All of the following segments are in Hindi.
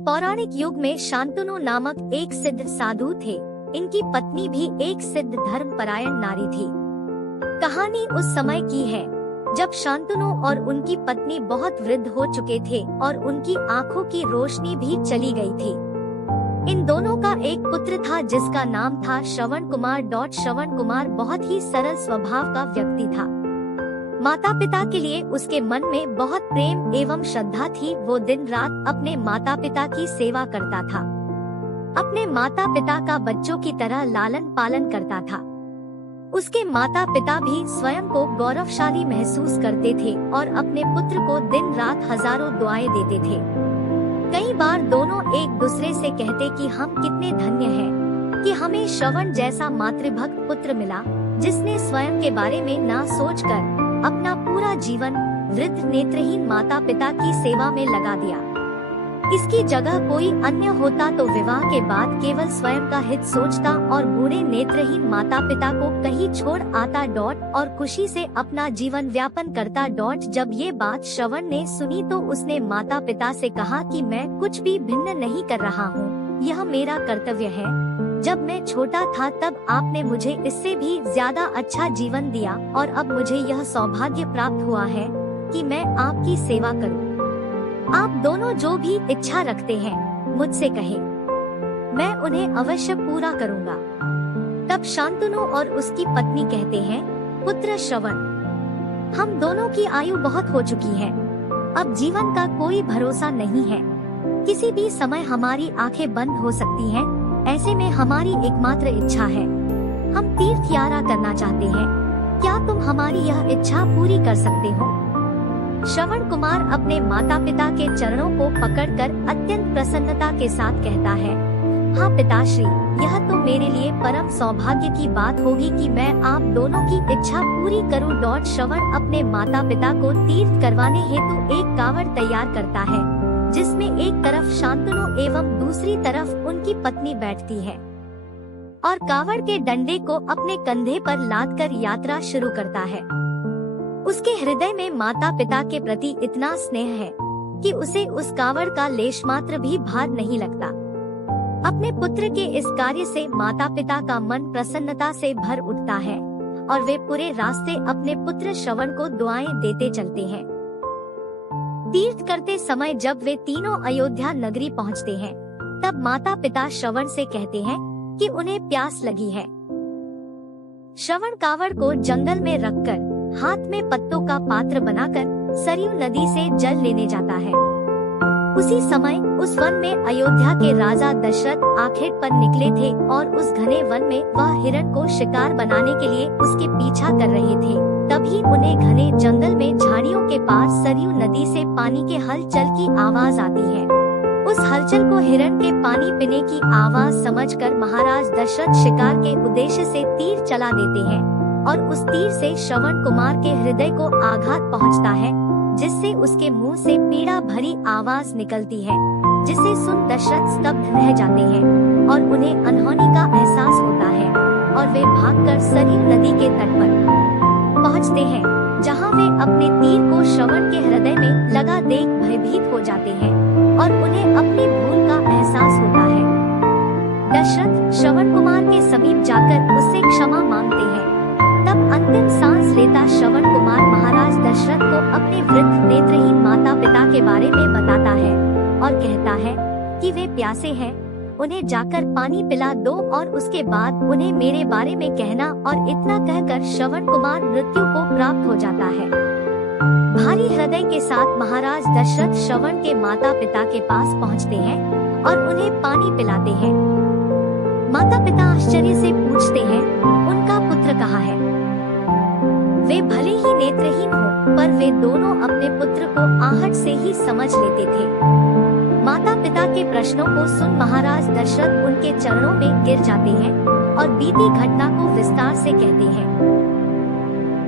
पौराणिक युग में शांतनु नामक एक सिद्ध साधु थे। इनकी पत्नी भी एक सिद्ध धर्मपरायण नारी थी। कहानी उस समय की है जब शांतनु और उनकी पत्नी बहुत वृद्ध हो चुके थे और उनकी आंखों की रोशनी भी चली गई थी। इन दोनों का एक पुत्र था जिसका नाम था श्रवण कुमार। श्रवण कुमार बहुत ही सरल स्वभाव का व्यक्ति था। माता पिता के लिए उसके मन में बहुत प्रेम एवं श्रद्धा थी। वो दिन रात अपने माता पिता की सेवा करता था। अपने माता पिता का बच्चों की तरह लालन पालन करता था। उसके माता पिता भी स्वयं को गौरवशाली महसूस करते थे और अपने पुत्र को दिन रात हजारों दुआएं देते थे। कई बार दोनों एक दूसरे से कहते कि हम कितने धन्य हैं कि हमें श्रवण जैसा मातृभक्त पुत्र मिला, जिसने स्वयं के बारे में ना सोचकर अपना पूरा जीवन वृद्ध नेत्रहीन माता पिता की सेवा में लगा दिया। इसकी जगह कोई अन्य होता तो विवाह के बाद केवल स्वयं का हित सोचता और बूढ़े नेत्रहीन माता पिता को कहीं छोड़ आता और खुशी से अपना जीवन व्यापन करता। जब ये बात श्रवण ने सुनी तो उसने माता पिता से कहा कि मैं कुछ भी भिन्न नहीं कर रहा हूँ, यह मेरा कर्तव्य है। जब मैं छोटा था तब आपने मुझे इससे भी ज्यादा अच्छा जीवन दिया और अब मुझे यह सौभाग्य प्राप्त हुआ है कि मैं आपकी सेवा करूं। आप दोनों जो भी इच्छा रखते हैं मुझसे कहें, मैं उन्हें अवश्य पूरा करूंगा। तब शांतनु और उसकी पत्नी कहते हैं, पुत्र श्रवण, हम दोनों की आयु बहुत हो चुकी है। अब जीवन का कोई भरोसा नहीं है। किसी भी समय हमारी आंखें बंद हो सकती हैं। ऐसे में हमारी एकमात्र इच्छा है, हम तीर्थ यात्रा करना चाहते हैं। क्या तुम हमारी यह इच्छा पूरी कर सकते हो? श्रवण कुमार अपने माता पिता के चरणों को पकड़कर अत्यंत प्रसन्नता के साथ कहता है, हाँ पिताश्री, यह तो मेरे लिए परम सौभाग्य की बात होगी कि मैं आप दोनों की इच्छा पूरी करूं। श्रवण अपने माता पिता को तीर्थ करवाने हेतु एक कावड़ तैयार करता है, जिसमें एक तरफ शांतनु एवं दूसरी तरफ उनकी पत्नी बैठती है और कावड़ के डंडे को अपने कंधे पर लादकर यात्रा शुरू करता है। उसके हृदय में माता पिता के प्रति इतना स्नेह है कि उसे उस कावड़ का लेश मात्र भी भार नहीं लगता। अपने पुत्र के इस कार्य से माता पिता का मन प्रसन्नता से भर उठता है और वे पूरे रास्ते अपने पुत्र श्रवण को दुआएं देते चलते हैं। तीर्थ करते समय जब वे तीनों अयोध्या नगरी पहुंचते हैं, तब माता पिता श्रवण से कहते हैं कि उन्हें प्यास लगी है। श्रवण कावड़ को जंगल में रखकर हाथ में पत्तों का पात्र बनाकर सरयू नदी से जल लेने जाता है। उसी समय उस वन में अयोध्या के राजा दशरथ आखेट पर निकले थे और उस घने वन में वह हिरण को शिकार बनाने के लिए उसके पीछा कर रहे थे। तभी उन्हें घने जंगल में झाड़ियों के पास सरयू नदी से पानी के हलचल की आवाज आती है। उस हलचल को हिरण के पानी पीने की आवाज समझकर महाराज दशरथ शिकार के उद्देश्य से तीर चला देते हैं और उस तीर से श्रवण कुमार के हृदय को आघात पहुंचता है, जिससे उसके मुंह से पीड़ा भरी आवाज निकलती है, जिसे सुन दशरथ स्तब्ध रह जाते हैं और उन्हें अनहोनी का एहसास होता है और वे भागकर सरयू नदी के तट पर पहुंचते हैं, जहां वे अपने तीर को श्रवण के हृदय में लगा देख भयभीत हो जाते हैं और उन्हें अपनी भूल का एहसास होता है। दशरथ श्रवण कुमार के समीप जाकर उससे क्षमा मांगते हैं। तब अंतिम सांस लेता श्रवण कुमार महाराज दशरथ को अपने वृद्ध नेत्रहीन माता पिता के बारे में बताता है और कहता है कि वे प्यासे हैं, उन्हें जाकर पानी पिला दो और उसके बाद उन्हें मेरे बारे में कहना। और इतना कहकर श्रवण कुमार मृत्यु को प्राप्त हो जाता है। भारी हृदय के साथ महाराज दशरथ श्रवण के माता पिता के पास पहुंचते हैं और उन्हें पानी पिलाते हैं। माता पिता आश्चर्य से पूछते हैं, उनका पुत्र कहाँ है? वे भले ही नेत्रहीन हो, पर वे दोनों अपने पुत्र को आहट से ही समझ लेते थे। माता पिता के प्रश्नों को सुन महाराज दशरथ उनके चरणों में गिर जाते हैं और बीती घटना को विस्तार से कहते हैं।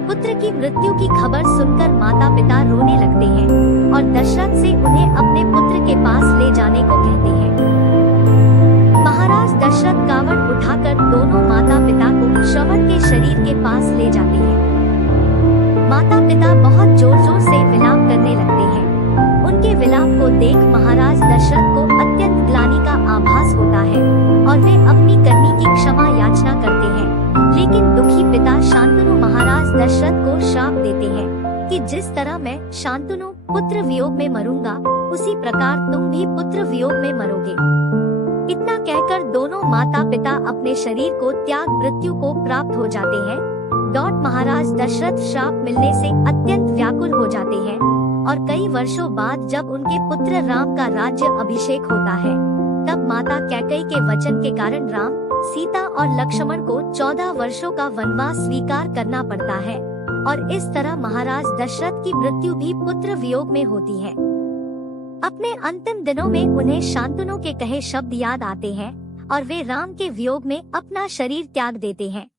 पुत्र की मृत्यु की खबर सुनकर माता पिता रोने लगते हैं और दशरथ से उन्हें अपने पुत्र के पास ले जाने को कहते हैं। महाराज दशरथ कावड़ उठाकर दोनों माता पिता को श्रवण के शरीर के पास ले जाते हैं। माता पिता बहुत जोर जोर से विलाप करने लगते हैं। उनके विलाप को देख महाराज दशरथ को अत्यंत तरह मैं शांतनु पुत्र वियोग में मरूंगा, उसी प्रकार तुम भी पुत्र वियोग में मरोगे। इतना कहकर दोनों माता पिता अपने शरीर को त्याग मृत्यु को प्राप्त हो जाते हैं। महाराज दशरथ श्राप मिलने से अत्यंत व्याकुल हो जाते हैं और कई वर्षों बाद जब उनके पुत्र राम का राज्य अभिषेक होता है, तब माता कैकेयी के वचन के कारण राम, सीता और लक्ष्मण को 14 वर्षों का वनवास स्वीकार करना पड़ता है और इस तरह महाराज दशरथ की मृत्यु भी पुत्र वियोग में होती है। अपने अंतिम दिनों में उन्हें शांतनु के कहे शब्द याद आते हैं और वे राम के वियोग में अपना शरीर त्याग देते हैं।